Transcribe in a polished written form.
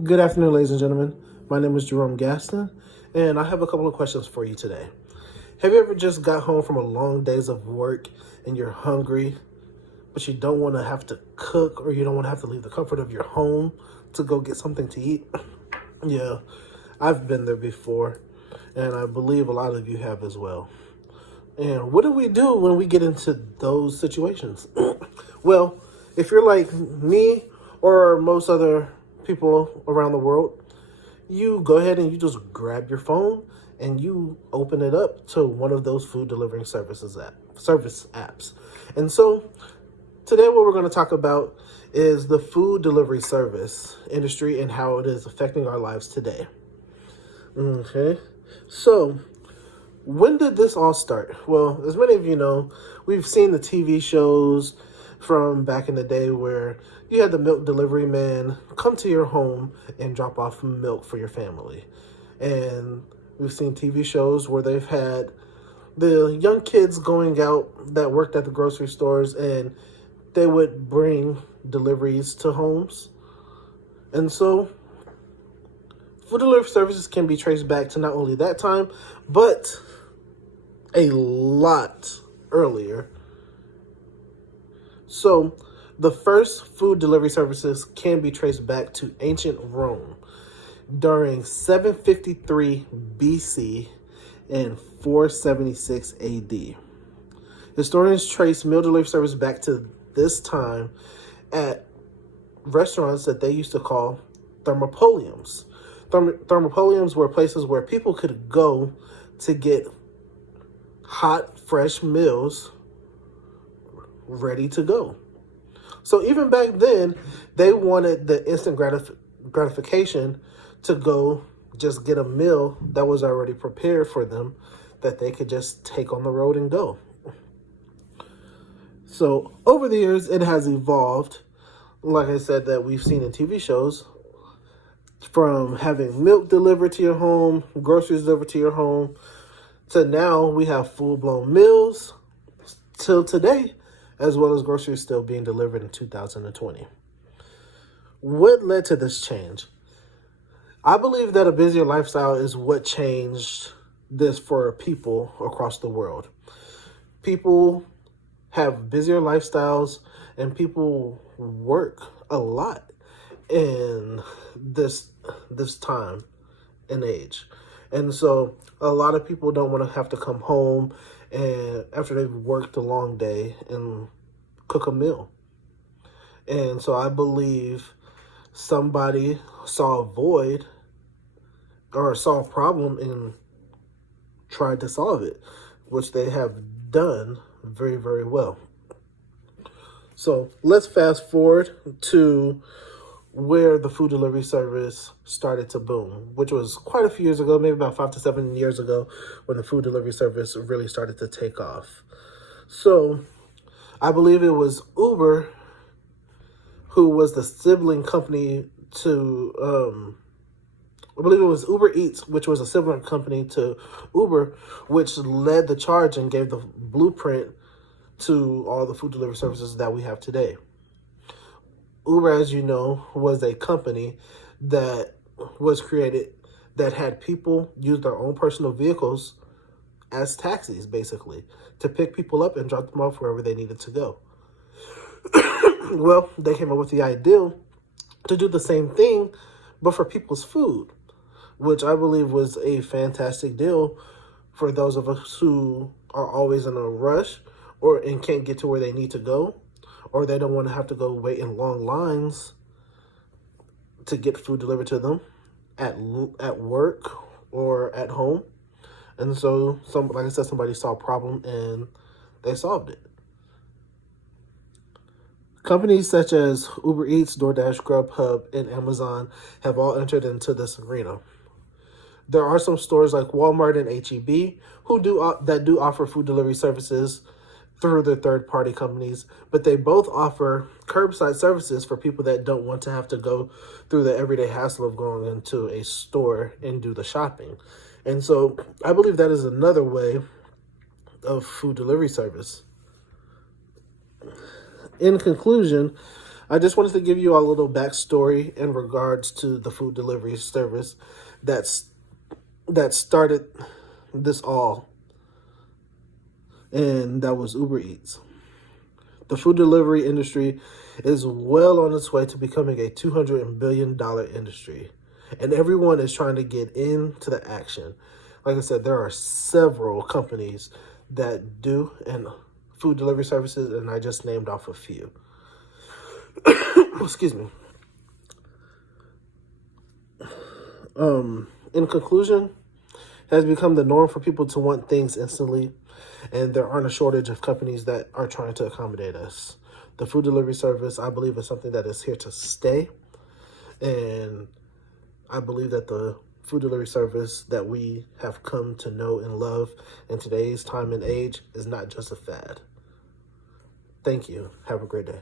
Good afternoon, ladies and gentlemen. My name is Jerome Gaston, and I have a couple of questions for you today. Have you ever just got home from a long days of work and you're hungry, but you don't want to have to cook or you don't want to have to leave the comfort of your home to go get something to eat? Yeah, I've been there before, and I believe a lot of you have as well. And what do we do when we get into those situations? Well, if you're like me or most other people around the world, you go ahead and you just grab your phone and you open it up to one of those food delivering service apps. And so today what we're going to talk about is the food delivery service industry and how it is affecting our lives today. Okay. So, when did this all start? Well, as many of you know, we've seen the TV shows from back in the day where you had the milk delivery man come to your home and drop off milk for your family. And we've seen TV shows where they've had the young kids going out that worked at the grocery stores and they would bring deliveries to homes. And so food delivery services can be traced back to not only that time, but a lot earlier. So, the first food delivery services can be traced back to ancient Rome during 753 BC and 476 AD. Historians trace meal delivery service back to this time at restaurants that they used to call thermopoliums. Thermopoliums were places where people could go to get hot, fresh meals ready to go. So even back then, they wanted the instant gratification to go just get a meal that was already prepared for them that they could just take on the road and go. So over the years, it has evolved. Like I said, that we've seen in TV shows, from having milk delivered to your home, groceries delivered to your home, to now we have full-blown meals till today, as well as groceries still being delivered in 2020. What led to this change? I believe that a busier lifestyle is what changed this for people across the world. People have busier lifestyles and people work a lot in this time and age. And so a lot of people don't want to have to come home and after they've worked a long day and cook a meal. And so I believe somebody saw a void or saw a problem and tried to solve it, which they have done very, very well. So let's fast forward to where the food delivery service started to boom, which was quite a few years ago, maybe about 5 to 7 years ago, when the food delivery service really started to take off. So I believe it was Uber who was the sibling company to, I believe it was Uber Eats, which was a sibling company to Uber, which led the charge and gave the blueprint to all the food delivery services that we have today. Uber, as you know, was a company that was created that had people use their own personal vehicles as taxis, basically, to pick people up and drop them off wherever they needed to go. Well, they came up with the idea to do the same thing, but for people's food, which I believe was a fantastic deal for those of us who are always in a rush and can't get to where they need to go, or they don't want to have to go wait in long lines to get food delivered to them at work or at home. And so, like I said, somebody saw a problem and they solved it. Companies such as Uber Eats, DoorDash, Grubhub, and Amazon have all entered into this arena. There are some stores like Walmart and H-E-B who do offer food delivery services through their third-party companies, but they both offer curbside services for people that don't want to have to go through the everyday hassle of going into a store and do the shopping. And so I believe that is another way of food delivery service. In conclusion, I just wanted to give you a little backstory in regards to the food delivery service that started this all, and that was Uber Eats. The food delivery industry is well on its way to becoming a $200 billion industry, and everyone is trying to get into the action. Like I said, there are several companies that do and food delivery services, and I just named off a few. Excuse me. In conclusion, it has become the norm for people to want things instantly, and there aren't a shortage of companies that are trying to accommodate us. The food delivery service, I believe, is something that is here to stay, and I believe that the food delivery service that we have come to know and love in today's time and age is not just a fad. Thank you. Have a great day.